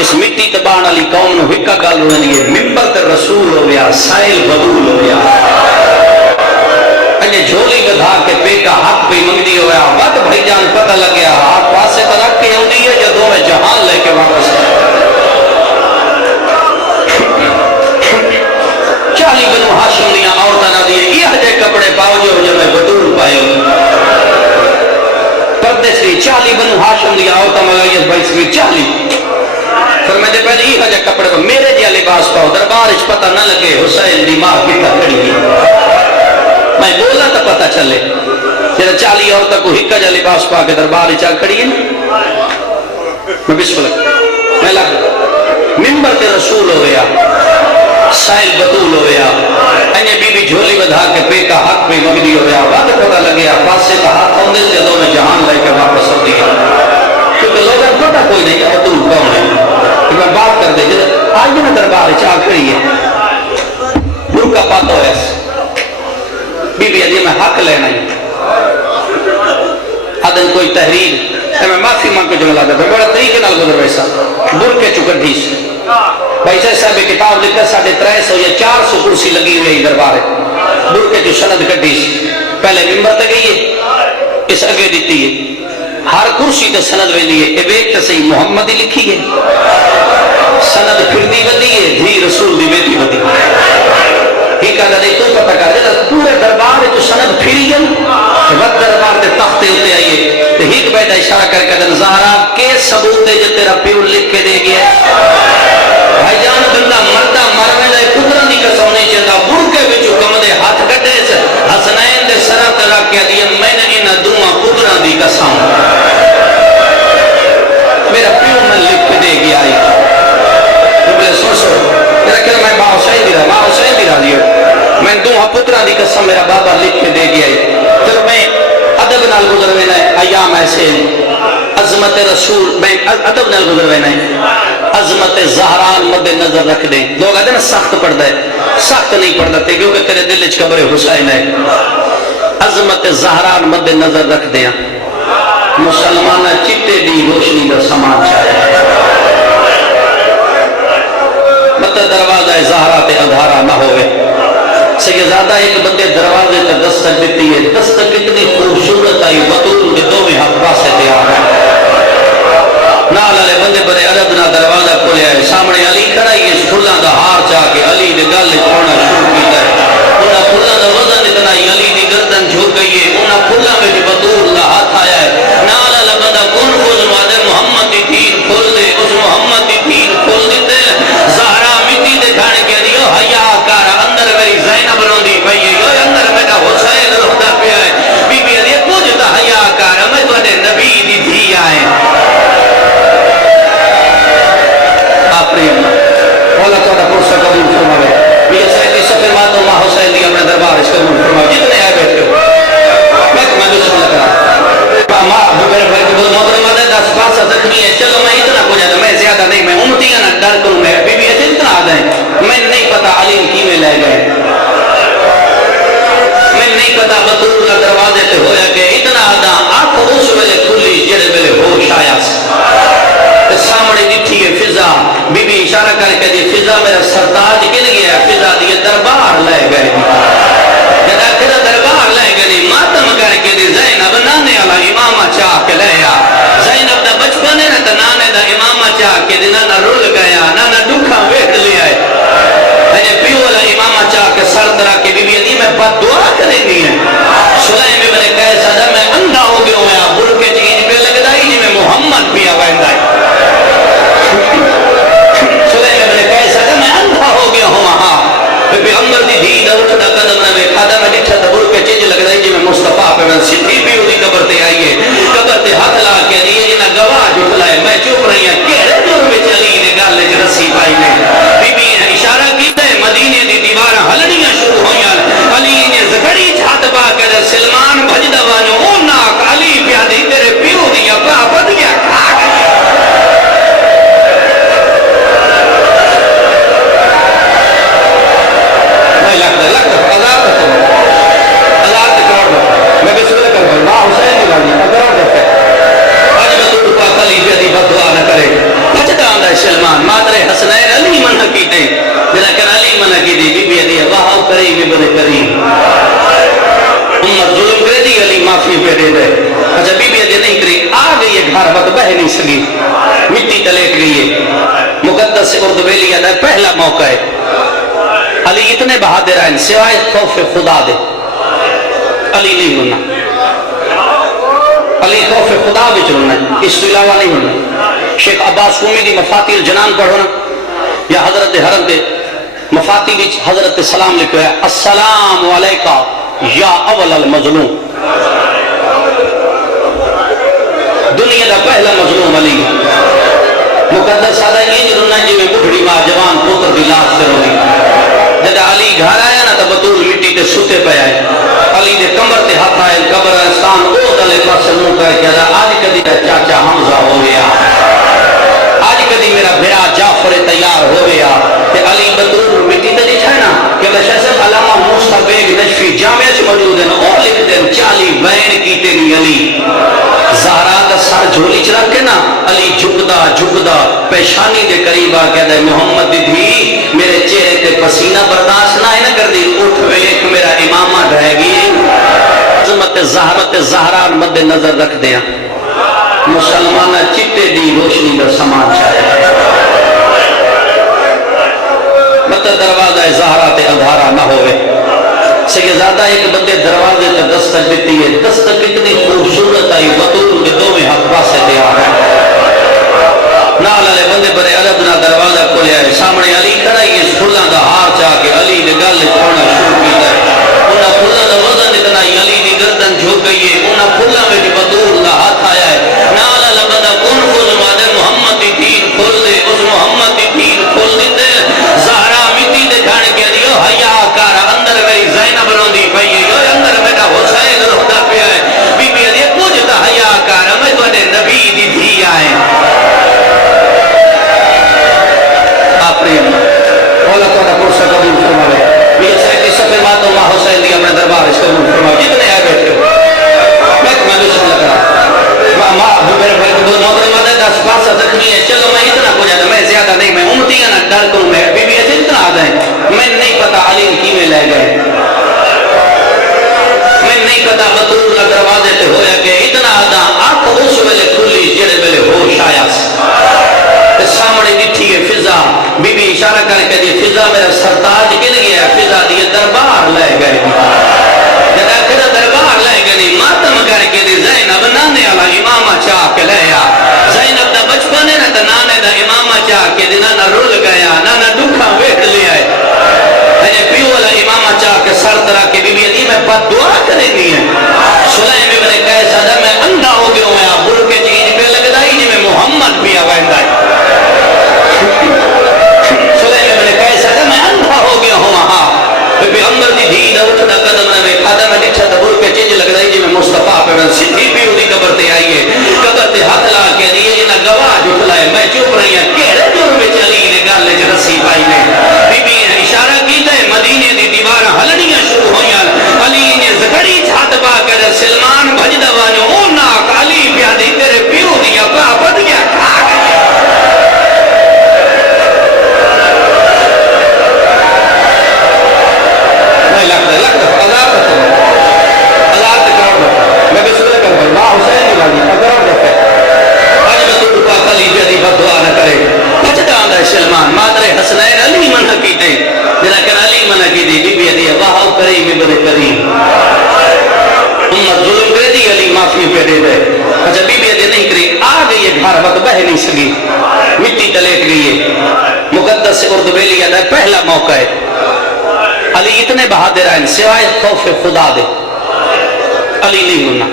اس مٹی تبان علی قوم نو ہکا گل ہوئی ہے، ممبر تے رسول ہو گیا، سائل بدول ہو گیا، انہیں جھولی بدھا کے پے کا حق بھی منگی ہویا، وقت بھائی جان پتہ لگیا آپ پاسے پر رکھ کے ہوندی ہے جدوں میں جہان لے کے واپس 40 بنو ہاشم دیاں عورتاں نہ دیے یہ ہجے کپڑے پاؤ جو میں بدول پائے پردے سے 40 بنو ہاشم دیاں عورتاں مگائیت بھائی سے 40 فرمائے دے پہلے یہ ہجے کپڑے پاؤ میرے جیا لباس پاؤ دربار اچ پتہ نہ لگے حسین دی ماں کتا کھڑی ہے میں بولا تو پتہ چلے جیسے 40 عورتوں کو ہکا جا لباس پا کے دربار اچ کھڑی ہے میں بسم اللہ میں لگ ممبر تے رسول ہو گیا سائل بطول ہو گیا انہیں بی بی جھولی بدھا کے پے کا حق بھی مگدی ہو گیا وقت پتہ لگیا پاسے کا ہاتھ ہوندے سے دو میں جہان لے کے واپس ہو دیا کیونکہ لوگوں کو پتہ کوئی نہیں بطول کون ہے کہ میں بات کر دے جیسے آج میں دربار چاہ کھڑی ہے برکا پاتو ہے بی بی عدی میں حق لینا ہے عدن کوئی تحریر میں معافی مانگ کے جملہ دیتا بڑا طریقے نال گزر ویسا برکے چکر ڈھیس بھائی صاحب کتاب لکھا 350 یا 400 کرسی لگی ہوئی دربار ہے برکے جو سند کٹیس پہلے ممبر تے گئی ہے اس اگے دیتی ہے ہر کرسی تے سند ویلی ہے ایک تے صحیح محمد ہی لکھی ہے سند پھر دی ودی ہے دھی رسول دی بیٹی ودی ہی کہا نہیں تو پتہ کر جائے پورے دربار جو سند پھری ہے وقت دربار تے تختے ہوتے آئیے تو ہی بیٹا اشارہ کر کے زہرا کے ثبوت ہے جو تیرا پیو لکھ کے دے گیا بھائی جان بندہ مردہ مروے دے قدرہ دی قسم نہیں چاہتا برکے بچو کم دے ہاتھ کٹے سے حسنین دے سرہ ترہ کیا دیا میں نے انہ دعا قدرہ دی قسم میرا پیو میں لکھ کے دے گیا آئی تو بلے سن میرا کہنا میں ماں حسین دی رہا دیو میں دعا قدرہ دی قسم میرا بابا لکھ کے دے گیا آئی چلو میں ادب نال گزر وینا ہے ایام ایسے عظمت رسول میں ادب نال گزر وینا ہے عظمت زہران مد نظر رکھ دیں لوگ آتے نا سخت پڑھ دے سخت نہیں پڑھ دیتے کیونکہ تیرے دل اچھ قبر حسین ہے عظمت زہران مد نظر رکھ دیں مسلمانہ چٹے دی روشنی دا سامان چاہے مطلب دروازہ زہرہ تے ادھارہ نہ ہوئے سیدزادہ ایک بندے دروازے تے دستک دیتی ہے دستک کتنی خوبصورت آئی بطول کے دو میں ہاتھ پاسے تے آ رہا نال علی بندے بڑے عرب نہ دروازہ کھولیا ہے سامنے علی کھڑا ہی اس پھلاں دا ہار چاہ کے علی دے گل پانا شروع کیتا ہے انہاں پھلاں دا وزن اتنا ہی علی دی گردن جھک گئی ہے انہاں پھلاں وچ بطول دا ہاتھ آیا ہے نال علی بندہ کون کھول وعدے محمد دی دین کھول دے اس محمد دی دین کھول دے زہرا مٹی دے کھانے کے دیو حیا کر اندر میری زینب روندی پئی ہے یو اندر میرا حسین روندا پیا ہے بی بی علی کچھ تے حیا کر میں تواڈے نبی دی دھی آئے مولا توڑا پرسہ قبول فرماوے بھی حسین کی سفر ماتو ماں حسین دی اپنے دربار اس قبول فرماوے جتنے آئے بیٹھے ہو میں بسم اللہ کرا ماں میرے بھائی کو بول محترم آدھے 10 پاسا زخمی ہے چلو میں اتنا کو جاتا میں زیادہ نہیں میں امتی ہے نا ڈر کروں میں بی بی ایسے اتنا آدھا ہے میں نہیں پتا علیم کی میں لے گئے میں نہیں پتا بطول کا دروازے تے ہویا کہ اتنا آدھا آنکھ اس ویلے کھلی جڑے ویلے ہوش آیا سامنے دیکھی ہے فضا بی بی اشارہ کر کے دی فضا میرا سرتاج گن گیا فضا دی دربار لے گئے جدا تیرا دربار لے گئے ماتم کر کے دی زینب نانے والا امامہ چاہ کے لیا زینب دا بچپنے نہ تا نانے دا امامہ چاہ کے دی نانا رول گیا نانا دکھا ویٹ لیا ہے پیو والا امامہ چاہ کے سر طرح کے بی بی عدی میں بد دعا کریں گی ہے سلیم ابن قیس دا میں اندھا ہو گیا ہوں یا برکے چیز پہ لگ دائی جی میں محمد پیا وائندہ ہے میں اندھا ہو گیا ہوں وہاں پیغمبر دی دید اٹھنا قدم نہ میں کھادا میں لکھا دبور کے چیز لگ رہی جی میں مصطفیٰ پہ میں صدی بھی ہوئی قبر تے آئیے قبر تے ہاتھ لا کے دیئے جنہ گواہ جھٹلائے میں چوپ رہی ہیں کیڑے دور میں چلی نے گالے جو رسی پائی نے بی بی نے اشارہ کیتا ہے مدینے دی دیوارہ ہلڑیاں شروع ہویاں علی نے زکڑی چھات با کے سلمان بھج دوانو او ناک علی پیادی تیرے پیو دیا پا بدیا کھا گئی مقدس اردبیلی دا پہلا موقع ہے. علی اتنے بہادر ہیں سوائے خوف خدا دے علی نہیں ہونا. علی خوف خدا بچ ہونا ہے، اس تو علاوہ نہیں ہونا. شیخ عباس قومی دی مفاتیح الجنان پڑھو نا، یا حضرت حرم دے مفاتیح وچ حضرت سلام لکھا ہے السلام علیکہ یا اول المظلوم. دنیا دا پہلا مظلوم علی. مقدس سادہ یہ رونا جی میں بڑھڑی ماں جوان پوتر دی لاش تے رونی. جب علی گھر آیا نا تو بطول مٹی تے سوتے پہ آئے. علی دے کمر تے ہاتھ آئے قبرستان او دلے پاس منہ کہہ کے آج کدی چاچا حمزہ ہو گیا، آج کدی میرا بھرا جعفر تیار ہو گیا. تے علی بطول مٹی تے لکھا ہے نا کہ بشا صاحب علامہ موسیٰ بیگ نشفی جامعہ سے موجود ہیں اور لکھ دیں 40 وین کیتے نہیں علی. زہرا دا سر جھولی چ رکھ کے نا علی جھکدا پیشانی دے قریب آ کے محمد دی دھی میرے چہرے تے پسینہ برداشت نہ کر دی، اٹھ ویکھ میرا امامہ ڈھہ گی. عظمت زہرا مد نظر رکھ دیا مسلمانہ چٹے دی روشنی دا سامان چاہے مطلب دروازہ زہرا تے اندھارا نہ ہوئے. سیدزادہ ایک بندے دروازے تے دستک دیتی ہے، دستک کتنی خوبصورت آئی بطول کے دو میں ہاتھ پاسے تیار ہے. نال والے بندے بڑے عرب نہ دروازہ کھولیا ہے، سامنے علی کھڑا ہی اس پھلاں دا ہار چاہ کے علی دے گل چھوڑنا شروع کیتا ہے. انہاں پھلاں دا وزن اتنا ہی علی دی گردن جھک گئی ہے. انہاں پھلاں وچ بطول دا ہاتھ آیا ہے. نال والا بندہ کون کھول مادے محمد دی دین کھول دے، اس محمد دی دین کھول دے. زہرا مٹی دے کھان کے دیو حیا کر اندر میری زینب روندی پئی ہے، اندر میرا حسین روتا پیا ہے. بی بی دی کچھ تے حیا کر میں تواڈے نبی دی دھی آئے. مولا تعالیٰ پرسہ قبول فرمائے. یہ سیدی سفر ماتو ماں حسین دی اپنے دربار اس قبول فرمائے. جتنے آئے بیٹھے ہو میں دوسرا لگ رہا ماں میرے بھائی کو دو نوکر مادہ 10 پاسا زخمی ہے. چلو میں اتنا کو جاتا، میں زیادہ نہیں، میں امتی ہے نا ڈر کروں. میں بی بی ایسے اتنا آ جائیں میں نہیں پتا علی کی میں لے گئے، میں نہیں پتا بطول کا دروازے تے ہویا کہ اتنا آدھا آنکھ اس ویلے کھلی جڑے ویلے ہوش آیا سامنے ڈٹھی ہے فضا. بی بی اشارہ کر کے دی فضا میرا سرتاج گن گیا. فضا دی دربار لے گئے، جدا پھر دربار لے گئے ماتم کر کے دی زینب نانے والا امامہ چاہ کے لیا. زینب دا بچپن ہے نا تو نانے دا امامہ چاہ کے دی نانا رول گیا، نانا دکھا ویٹ لیا ہے. پیو والا امامہ چاہ کے سر طرح کے بی بی دی میں بد دعا کریں گی ہے. سلیم ابن قیس دا میں اندھا ہو گیا ہوں یا بر کے چیز پہ لگ دائی جی میں محمد بھی آوائندہ ہے. سلیم ابن قیس دا میں اندھا ہو گیا ہوں وہاں پیغمبر دی دھی دا اٹھنا قدم میں کھادا میں ڈٹھا دا بر کے چیز لگ دائی جی میں مصطفیٰ پہ میں سدھی پیو دی قبر تے آئیے. قبر تے ہاتھ لا کے دیئے جنہ گواہ جھٹلائے میں چپ رہی ہیں کہڑے جرم میں چلی نے گالے چ رسی پائی نے. بی بی اشارہ کیتا ہے مدینے دی دیوار ہلنیاں شروع ہویاں. علی نے زکڑی چھات با کر سلمان بھجدا وانو او ناک علی پیا دی تیرے پیو دیا پا بدیا کھا گئے. نہیں لگتا ہزار تک کروڑ میں بھی سنے کر بھائی ماں حسین کی بھائی کروڑ رکھے آج میں تو ڈکا کلی پیادی بد دعا نہ کرے. بچتا آندہ ہے سلمان مادر حسنین علی منہ کیتے جنہ کر علی منہ کیتے بی بی علی واہو کریم ابن کریم امت ظلم کرے دی علی معافی پہ دے دے. اچھا بی بی علی نہیں کری آ گئی ہے گھر وقت بہ نہیں سکی مٹی تلیٹ گئی ہے. مقدس اردبیلی دا پہلا موقع ہے. علی اتنے بہادر ہیں سوائے خوف خدا دے علی نہیں ہونا.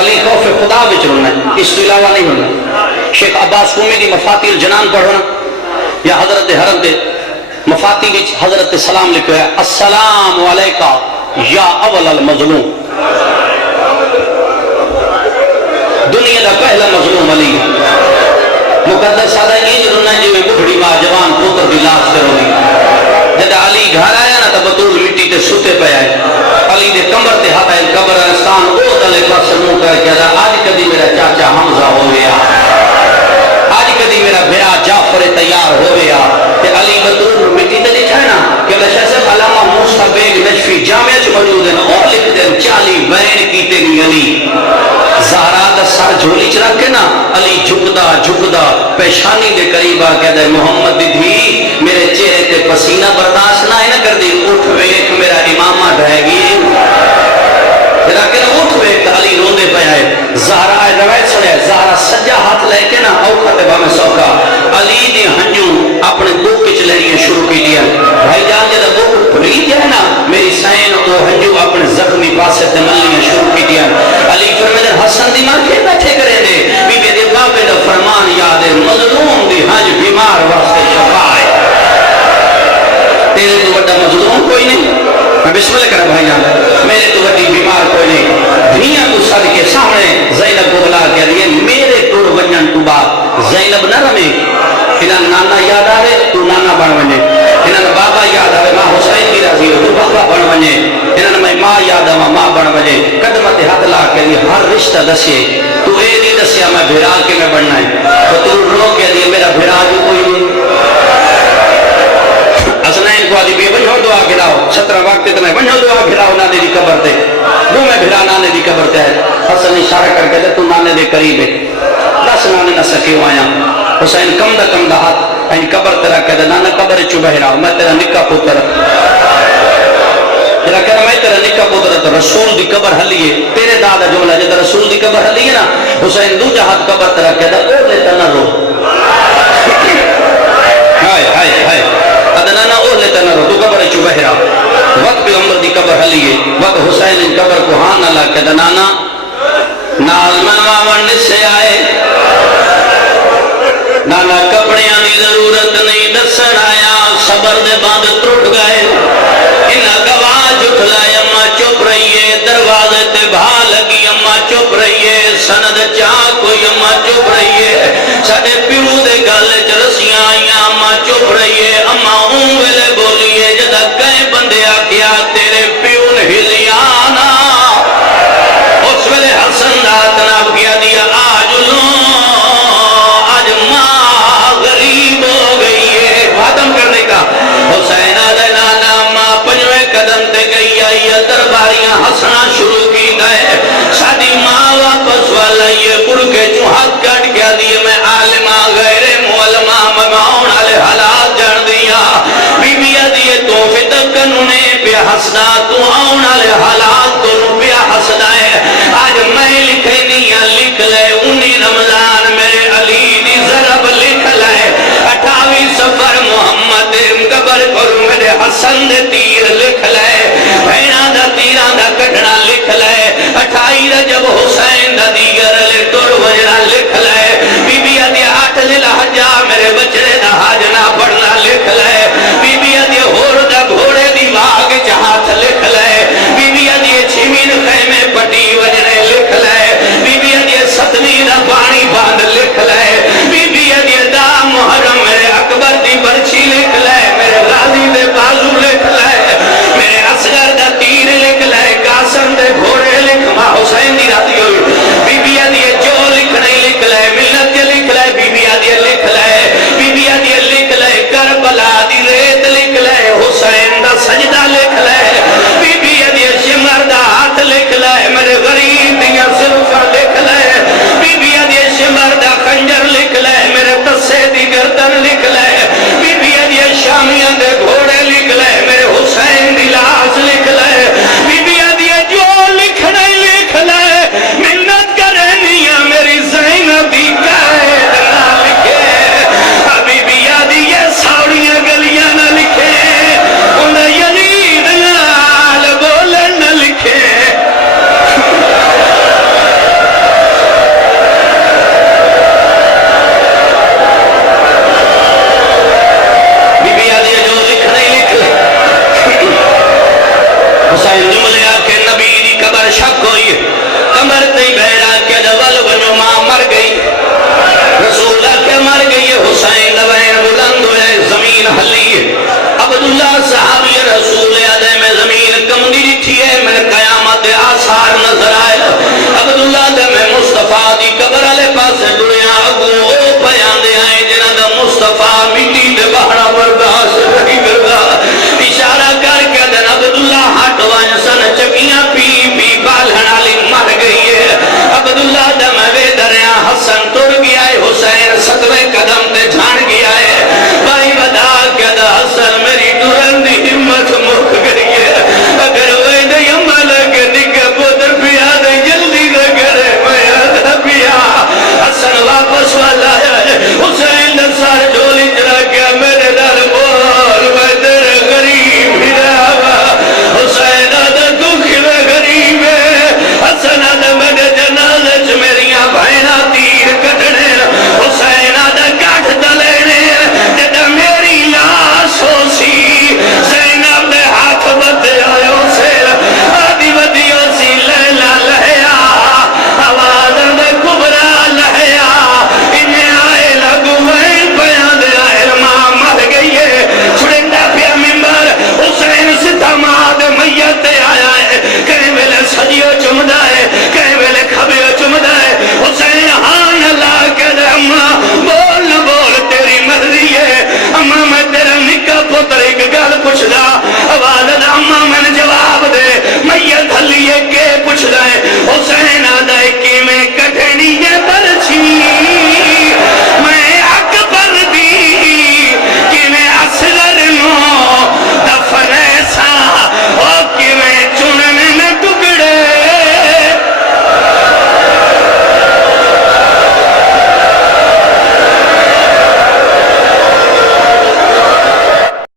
علی خوف خدا بچ ہونا ہے، اس تو علاوہ نہیں ہونا. شیخ عباس قومی دی مفاتیح الجنان پڑھو نا، یا حضرت حرم دے مفاتیح وچ حضرت سلام لکھا ہے السلام علیکہ یا اول المظلوم. دنیا دا پہلا مظلوم علی. مقدس سادہ یہ رونا جی میں بڑھڑی ماں جوان پوتر دی لاش تے رونی. جب علی گھر آیا نا تو بطول مٹی تے سوتے پہ آئے. علی دے کمر تے ہاتھ آئے قبرستان او دلے پاس منہ کہہ کے آج کدی میرا چاچا حمزہ ہو گیا، آج کدی میرا بھرا جعفر تیار ہو گیا. کہ علی بطول مٹی تے لکھا ہے نا کہ بشا صاحب علامہ موسیٰ بیگ نشفی جامعہ سے موجود ہیں اور لکھ دیں 40 وین کیتے نہیں علی. زہرا دا سر جھولی چ رکھ کے نا علی جھکدا پیشانی دے قریب آ کے دے محمد دی دھی میرے چہرے تے پسینہ برداشت نہ کر دی اٹھ ویکھ میرا امامہ ڈھائے گی لیکن اٹھ ویکھ علی روندے پہ آئے زہرا آئے روایت سنے زہرا سجا ہاتھ لے کے نا اوکھا تے باہمیں سوکھا علی دی ہنجوں اپنے بک کچھ لینے شروع کی دیا بھائی جان جدہ بک پھری جائے نا میری سین او ہنجوں اپنے زخمی پاسے تے ملیاں شروع کی دیا علی فرمیدر حسن دی ماں کے بیٹھے کریں دے بی بی دے بابے دا فرمان یاد ہے مظلوم دی ہنج بیمار واسطے شفائے تیرے تو بڑا مظلوم کوئی نہیں میں بسم اللہ کرا بھائی جان میرے تو بڑی بیمار کوئی نہیں دنیا کو سڑ کے سامنے زینب کو بلا کے لیے میرے ٹوڑ ونجن تو بات زینب نہ رمے انہاں نانا یاد آوے تو نانا بن ونے انہاں بابا یاد آوے ماں حسین کی راضی ہو تو بابا بن ونے انہاں میں ماں یاد آوے ماں بن ونے قدمت ہاتھ لا کے لیے ہر رشتہ دسے تو اے نہیں دسیا میں بھیرا کے میں بننا ہے تو رو کے لیے میرا بھیرا جو کوئی نہیں حسنین کو آدھی بھی ونجھو دعا گراؤ 17 وقت اتنا ونجھو دعا گراؤ نانے دی قبر تے جو میں بھیرا نانے دی قبر تے ہے حسن اشارہ کر کے تو نانے دے قریب ہے 10 نانے نہ سکے ہو آیا حسین کم دا ہاتھ این قبر تیرا کہتا نانا قبر چو بہراؤ میں تیرا نکا پتر تیرا کہنا میں تیرا نکا پتر تو رسول دی قبر حلیے تیرے دادا جملہ جدہ رسول دی قبر حلیے نا حسین دو جہاد قبر تیرا کہتا او لیتا نہ رو ہائے ادنانا او لیتا نہ رو تو قبر چو بہراؤ وقت پیغمبر دی قبر حلیے وقت حسین دی قبر کو ہاں نہ لا کہتا نانا نال منوا ورن سے آئے نانا کپڑیاں دی ضرورت نہیں دسن آیا صبر دے بعد ٹوٹ گئے انہاں گواہ جھٹ لائے اماں چپ رہیے دروازے تے بھا لگی اماں چپ رہیے سند چاہ کوئی اماں چپ رہیے ساڈے پیو دے گل چ رسیاں آئیاں اماں چپ رہیے اماں اون ویلے بولیے جدا کئے بندے آکھیا تیرے پیو نے ہلیا نا اس ویلے حسن دا تناب کیا دیا آج لوں حسین آدھے نانا ماں پنجوے قدم تے گئی آئی درباریاں ہسنا شروع کی گئے سادی ماں واپس والائیے برکے چو ہاتھ کٹ گیا دیئے میں عالمہ غیر معلمہ مگاؤن علی حالات جان دیا بی بی دیئے تو فتق کنونے پہ حسنا تو آؤن علی حالات تو پہ حسنا ہے آج میں لکھے نہیں لکھ لے انہی رمضان میرے علی دی ضرب لکھ لے 28 سفر محمد قبر کروں میرے حسن دے تیر لکھ لے بھینا دا تیران دا کٹنا لکھ لے 28 رجب حسین دا دیگر لے ٹور وجنا لکھ لے